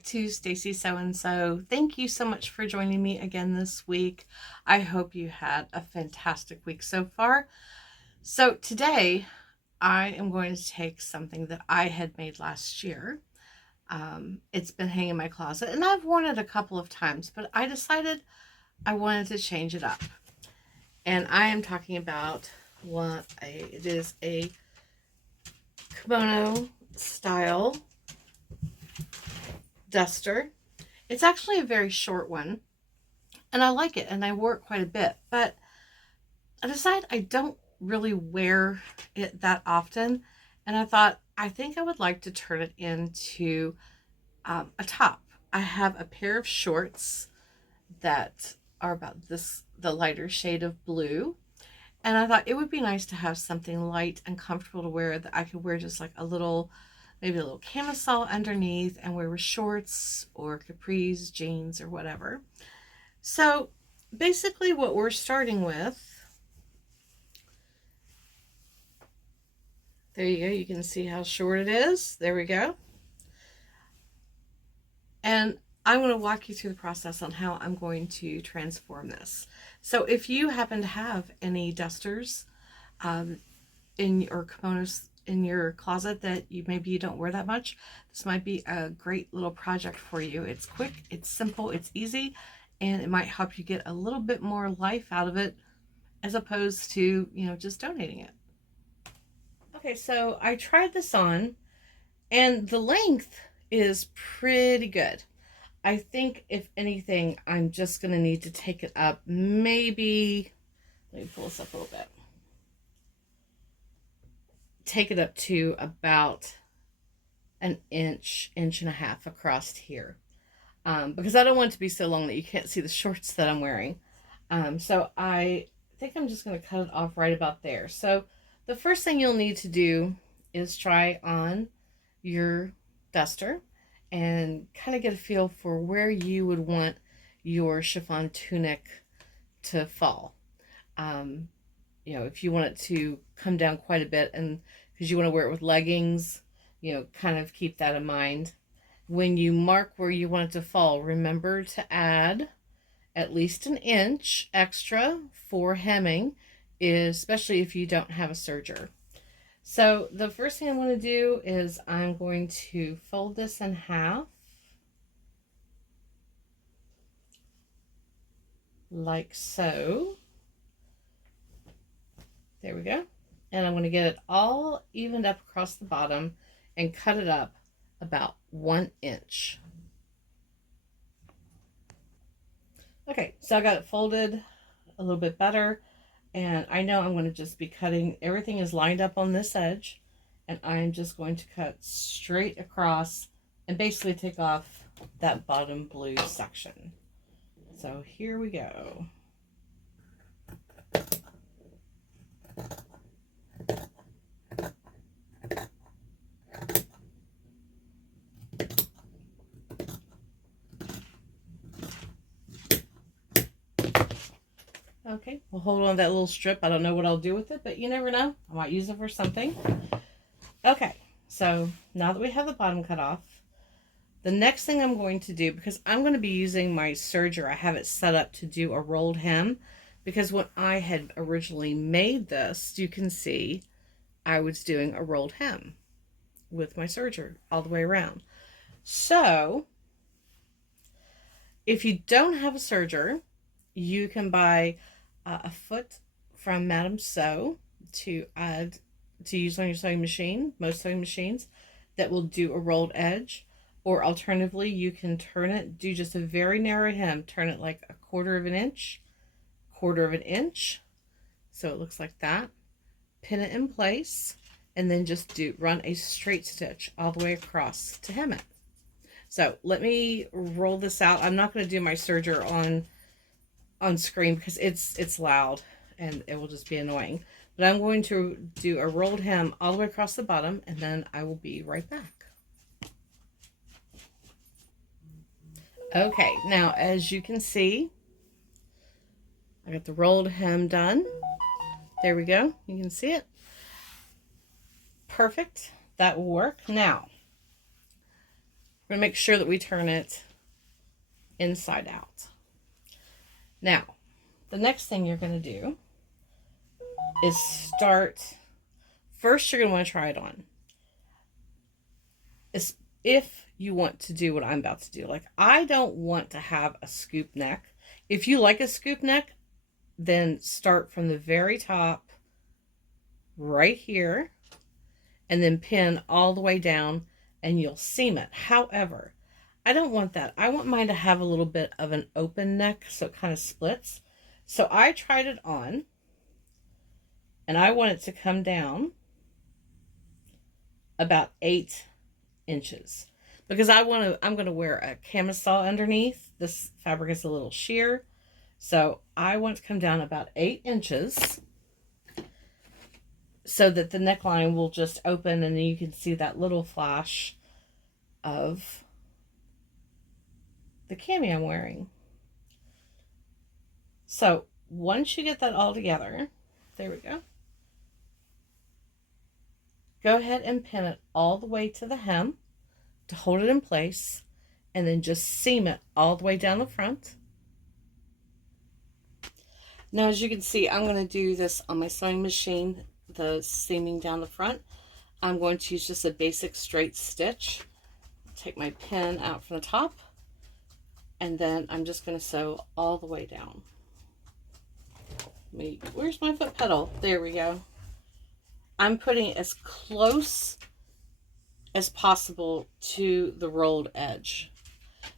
back to Stacy So and So. Thank you so much for joining me again this week. I hope you had a fantastic week so far. So today I am going to take something that I had made last year. It's been hanging in my closet and I've worn it a couple of times, but I decided I wanted to change it up. And I am talking about it is a kimono style duster. It's actually a very short one, and I like it, and I wore it quite a bit, but I decided I don't really wear it that often, and I thought I think I would like to turn it into a top. I have a pair of shorts that are about the lighter shade of blue, and I thought it would be nice to have something light and comfortable to wear that I could wear just like maybe a little camisole underneath and wear with shorts or capris, jeans, or whatever. So basically what we're starting with, there you go, you can see how short it is. There we go. And I'm going to walk you through the process on how I'm going to transform this. So if you happen to have any dusters or kimonos in your closet that maybe you don't wear that much, this might be a great little project for you. It's quick, it's simple, it's easy, and it might help you get a little bit more life out of it as opposed to, just donating it. Okay, so I tried this on and the length is pretty good. I think if anything, I'm just going to need to take it up maybe, let me pull this up a little bit. Take it up to about an inch, inch and a half across here. Because I don't want it to be so long that you can't see the shorts that I'm wearing. So I think I'm just going to cut it off right about there. So the first thing you'll need to do is try on your duster and kind of get a feel for where you would want your chiffon tunic to fall. If you want it to come down quite a bit, and because you want to wear it with leggings, kind of keep that in mind. When you mark where you want it to fall, remember to add at least an inch extra for hemming, especially if you don't have a serger. So the first thing I'm going to do is I'm going to fold this in half, like so. There we go. And I'm going to get it all evened up across the bottom and cut it up about 1 inch. Okay, so I got it folded a little bit better, and I know I'm going to just be cutting, everything is lined up on this edge, and I'm just going to cut straight across and basically take off that bottom blue section. So here we go. Okay, we'll hold on to that little strip. I don't know what I'll do with it, but you never know. I might use it for something. Okay, so now that we have the bottom cut off, the next thing I'm going to do, because I'm going to be using my serger, I have it set up to do a rolled hem, because when I had originally made this, you can see I was doing a rolled hem with my serger all the way around. So if you don't have a serger, you can buy a foot from Madame Sew to use on your sewing machine. Most sewing machines that will do a rolled edge, or alternatively you can turn it, do just a very narrow hem, turn it like a quarter of an inch, so it looks like that, pin it in place, and then just run a straight stitch all the way across to hem it. So let me roll this out. I'm not going to do my serger on screen because it's loud and it will just be annoying. But I'm going to do a rolled hem all the way across the bottom, and then I will be right back. Okay, now as you can see, I got the rolled hem done. There we go. You can see it. Perfect. That will work. Now, We're going to make sure that we turn it inside out. Now, the next thing you're going to do is first you're going to want to try it on. If you want to do what I'm about to do. Like, I don't want to have a scoop neck. If you like a scoop neck, then start from the very top right here and then pin all the way down and you'll seam it. However, I don't want that. I want mine to have a little bit of an open neck so it kind of splits. So I tried it on and I want it to come down about 8 inches because I'm going to wear a camisole underneath. This fabric is a little sheer. So I want to come down about 8 inches so that the neckline will just open and then you can see that little flash of the cami I'm wearing. So once you get that all together, there we go. Go ahead and pin it all the way to the hem to hold it in place and then just seam it all the way down the front. Now, as you can see, I'm going to do this on my sewing machine, the seaming down the front. I'm going to use just a basic straight stitch. Take my pin out from the top, and then I'm just going to sew all the way down. Where's my foot pedal? There we go. I'm putting as close as possible to the rolled edge.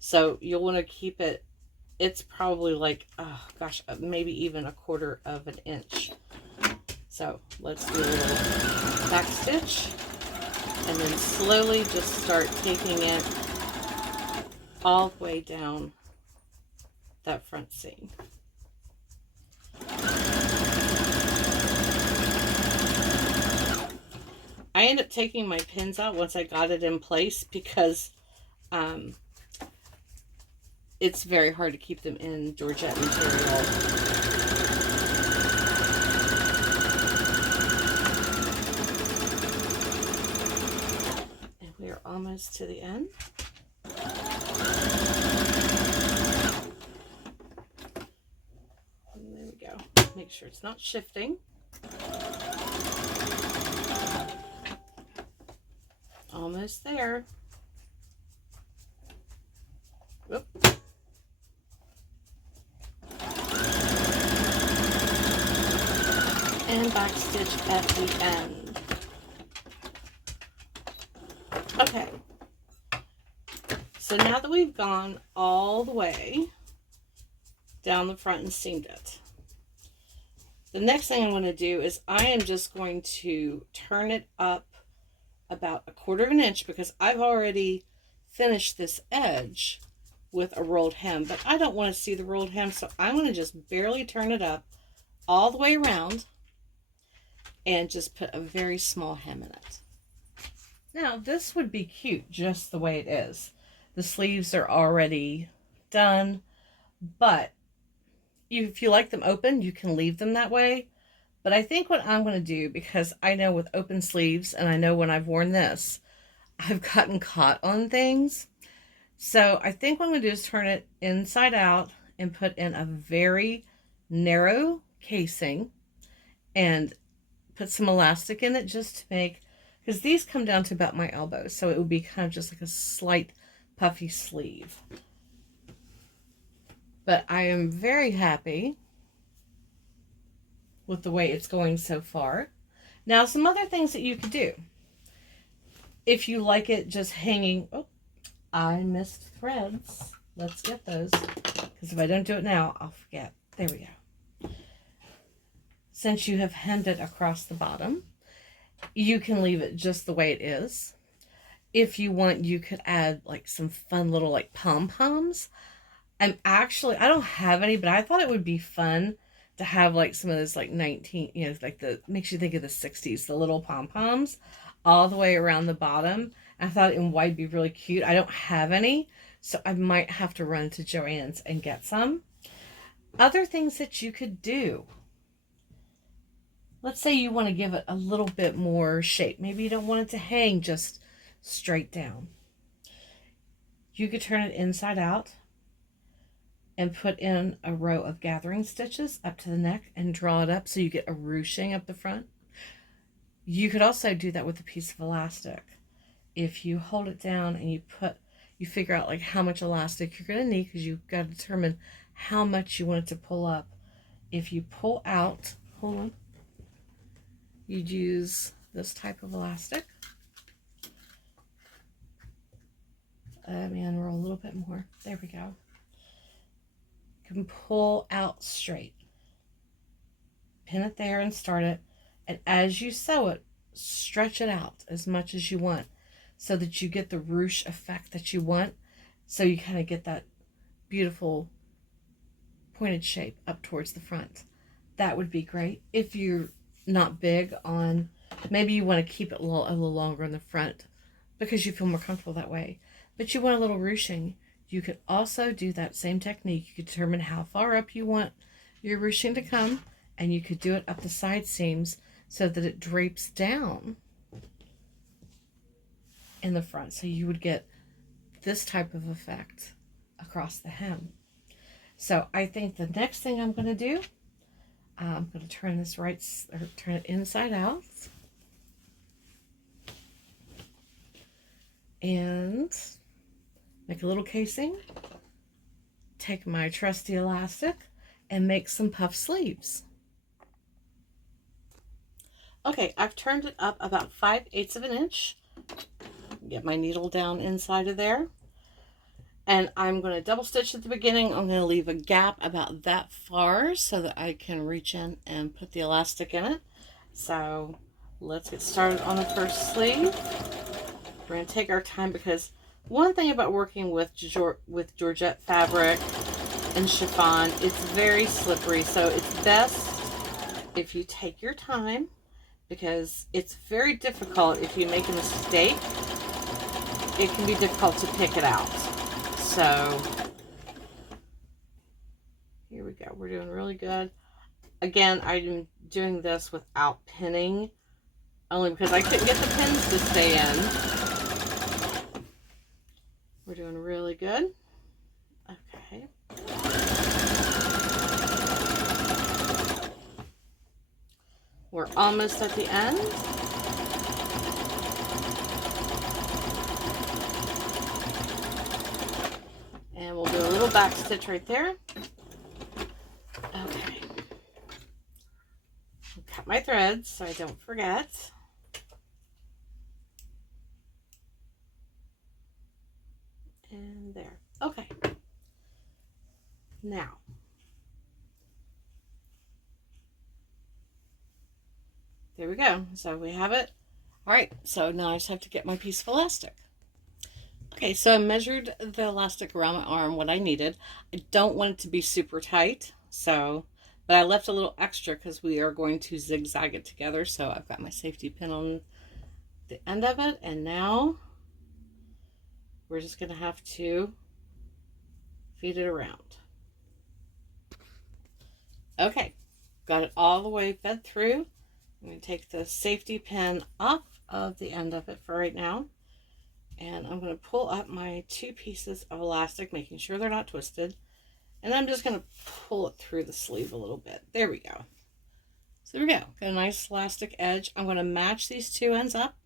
So you'll want to keep it, it's probably like, oh gosh, maybe even 1/4 of an inch. So let's do a little back stitch and then slowly just start taking it all the way down that front seam. I ended up taking my pins out once I got it in place because it's very hard to keep them in Georgette material. And we are almost to the end. And there we go. Make sure it's not shifting. Almost there. Whoop. And back stitch at the end. Okay. So now that we've gone all the way down the front and seamed it, the next thing I'm going to do is I am just going to turn it up about 1/4 of an inch because I've already finished this edge with a rolled hem, but I don't want to see the rolled hem, so I'm going to just barely turn it up all the way around and just put a very small hem in it. Now this would be cute just the way it is. The sleeves are already done, but if you like them open, you can leave them that way. But I think what I'm going to do, because I know with open sleeves, and I know when I've worn this, I've gotten caught on things. So I think what I'm going to do is turn it inside out and put in a very narrow casing and put some elastic in it just to make, because these come down to about my elbow. So it would be kind of just like a slight puffy sleeve. But I am very happy with the way it's going so far. Now, some other things that you could do. If you like it just hanging, oh, I missed threads. Let's get those, because if I don't do it now, I'll forget. There we go. Since you have hemmed it across the bottom, you can leave it just the way it is. If you want, you could add like some fun little like pom-poms. I don't have any, but I thought it would be fun to have like some of those like like makes you think of the 60s, the little pom-poms all the way around the bottom. I thought in white would be really cute. I don't have any, so I might have to run to Joann's and get some. Other things that you could do. Let's say you want to give it a little bit more shape. Maybe you don't want it to hang just straight down. You could turn it inside out and put in a row of gathering stitches up to the neck and draw it up so you get a ruching up the front. You could also do that with a piece of elastic. If you hold it down and you figure out like how much elastic you're going to need, because you've got to determine how much you want it to pull up. If you pull out, hold on, you'd use this type of elastic. Let me unroll a little bit more. There we go. You can pull out straight. Pin it there and start it. And as you sew it, stretch it out as much as you want so that you get the ruche effect that you want. So you kind of get that beautiful pointed shape up towards the front. That would be great. If you're not big on, maybe you want to keep it a little longer in the front because you feel more comfortable that way, but you want a little ruching, you could also do that same technique. You could determine how far up you want your ruching to come, and you could do it up the side seams so that it drapes down in the front. So you would get this type of effect across the hem. So I think the next thing I'm going to do, I'm going to turn this turn it inside out. And make a little casing. Take my trusty elastic and make some puff sleeves. Okay, I've turned it up about 5/8 of an inch. Get my needle down inside of there. And I'm going to double stitch at the beginning. I'm going to leave a gap about that far so that I can reach in and put the elastic in it. So let's get started on the first sleeve. We're going to take our time because one thing about working with Georgette fabric and chiffon, it's very slippery. So it's best if you take your time, because it's very difficult. If you make a mistake, it can be difficult to pick it out. So here we go. We're doing really good. Again, I'm doing this without pinning, only because I couldn't get the pins to stay in. We're doing really good. Okay. We're almost at the end. And we'll do a little back stitch right there. Okay. I'll cut my threads so I don't forget. And there. Okay. Now, there we go. So we have it. All right. So now I just have to get my piece of elastic. Okay, so I measured the elastic around my arm, what I needed. I don't want it to be super tight, but I left a little extra because we are going to zigzag it together. So I've got my safety pin on the end of it, and now we're just going to have to feed it around. Okay, got it all the way fed through. I'm going to take the safety pin off of the end of it for right now. And I'm going to pull up my two pieces of elastic, making sure they're not twisted. And I'm just going to pull it through the sleeve a little bit. There we go. So there we go. Got a nice elastic edge. I'm going to match these two ends up.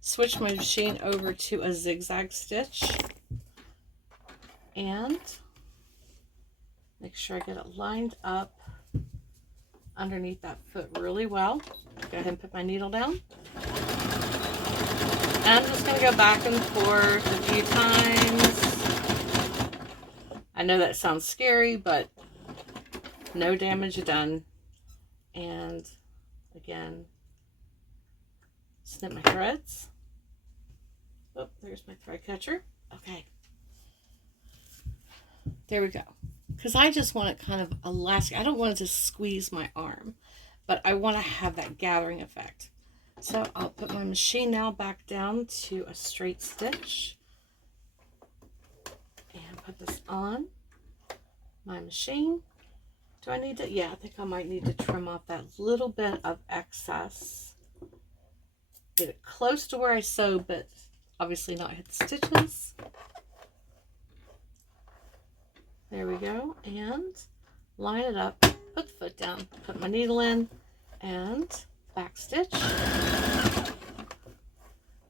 Switch my machine over to a zigzag stitch. And make sure I get it lined up underneath that foot really well. Go ahead and put my needle down. And I'm just going to go back and forth a few times. I know that sounds scary, but no damage done. And again, snip my threads. Oh, there's my thread catcher. Okay. There we go. Because I just want it kind of elastic. I don't want it to squeeze my arm, but I want to have that gathering effect. So I'll put my machine now back down to a straight stitch and put this on my machine. Do I need to? Yeah, I think I might need to trim off that little bit of excess. Get it close to where I sewed, but obviously not hit the stitches. There we go. And line it up, put the foot down, put my needle in, and back stitch.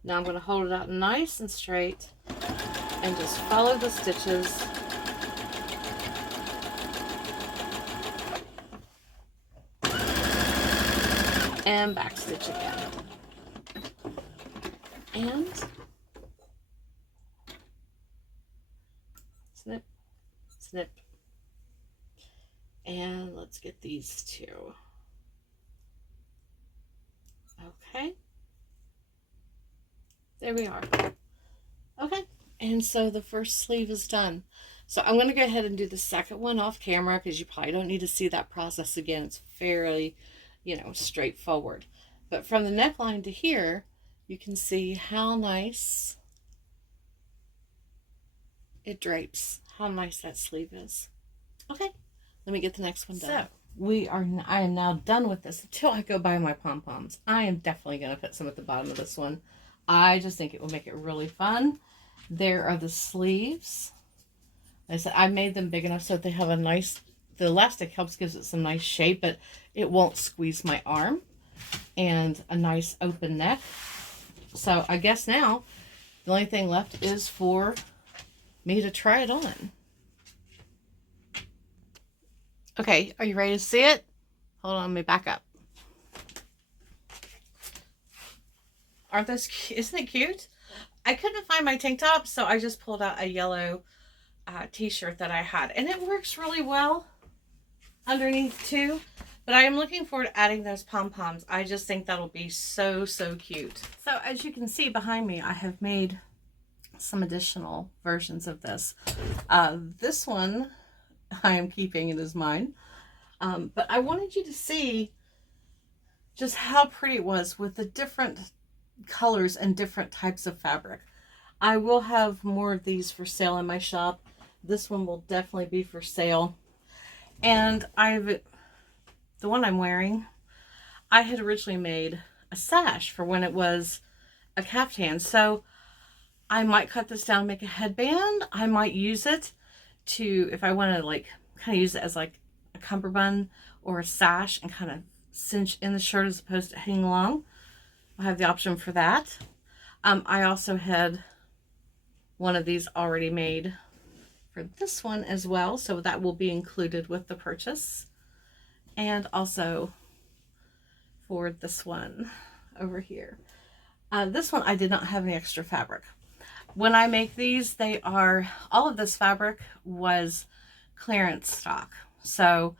Now I'm going to hold it out nice and straight and just follow the stitches. And back stitch again. And snip, snip. And let's get these two. Okay. There we are. Okay. And so the first sleeve is done. So I'm going to go ahead and do the second one off camera because you probably don't need to see that process again. It's fairly, you know, straightforward. But from the neckline to here, you can see how nice it drapes. How nice that sleeve is. Okay. Let me get the next one done. So I am now done with this until I go buy my pom-poms. I am definitely going to put some at the bottom of this one. I just think it will make it really fun. There are the sleeves. Like I said, I made them big enough so that they have a nice, the elastic helps, gives it some nice shape, but it won't squeeze my arm. And a nice open neck. So I guess now the only thing left is for me to try it on. Okay, are you ready to see it? Hold on, let me back up. Aren't those cute? Isn't it cute? I couldn't find my tank top, so I just pulled out a yellow t-shirt that I had. And it works really well underneath too. But I am looking forward to adding those pom-poms. I just think that'll be so, so cute. So as you can see behind me, I have made some additional versions of this. This one I am keeping, it is mine. But I wanted you to see just how pretty it was with the different colors and different types of fabric. I will have more of these for sale in my shop. This one will definitely be for sale. And the one I'm wearing, I had originally made a sash for when it was a caftan. So I might cut this down and make a headband. I might use it to, if I want to like kind of use it as like a cummerbund or a sash and kind of cinch in the shirt as opposed to hanging along. I have the option for that. I also had one of these already made for this one as well, so that will be included with the purchase. And also for this one over here. This one I did not have any extra fabric. When I make these, all of this fabric was clearance stock. So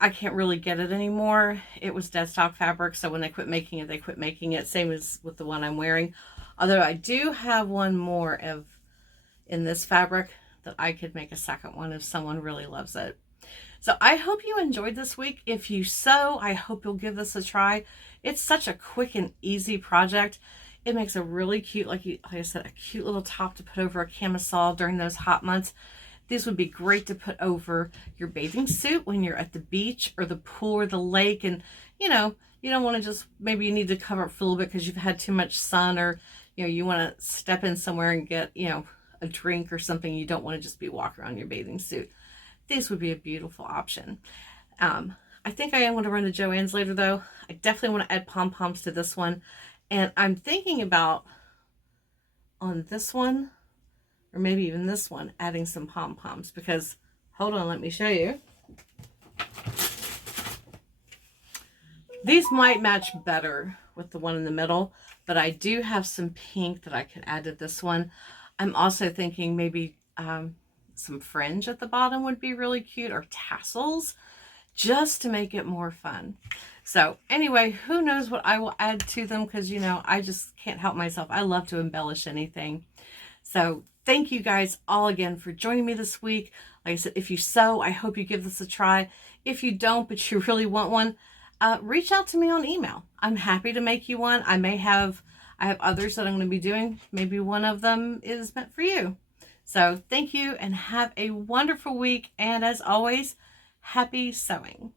I can't really get it anymore. It was dead stock fabric, so when they quit making it, they quit making it. Same as with the one I'm wearing. Although I do have one more in this fabric that I could make a second one if someone really loves it. So I hope you enjoyed this week. If you sew, I hope you'll give this a try. It's such a quick and easy project. It makes a really cute, like I said, a cute little top to put over a camisole during those hot months. These would be great to put over your bathing suit when you're at the beach or the pool or the lake. And, you know, you don't want to just, maybe you need to cover up for a little bit because you've had too much sun, or, you know, you want to step in somewhere and get, you know, a drink or something. You don't want to just be walking around in your bathing suit. This would be a beautiful option. I think I am going to run to Joann's later though. I definitely want to add pom-poms to this one. And I'm thinking about on this one, or maybe even this one, adding some pom-poms because, hold on, let me show you. These might match better with the one in the middle, but I do have some pink that I could add to this one. I'm also thinking maybe some fringe at the bottom would be really cute, or tassels, just to make it more fun. So anyway, who knows what I will add to them, because, you know, I just can't help myself. I love to embellish anything. So thank you guys all again for joining me this week. Like I said, if you sew, I hope you give this a try. If you don't, but you really want one, reach out to me on email. I'm happy to make you one. I have others that I'm going to be doing. Maybe one of them is meant for you. So thank you and have a wonderful week. And as always, happy sewing.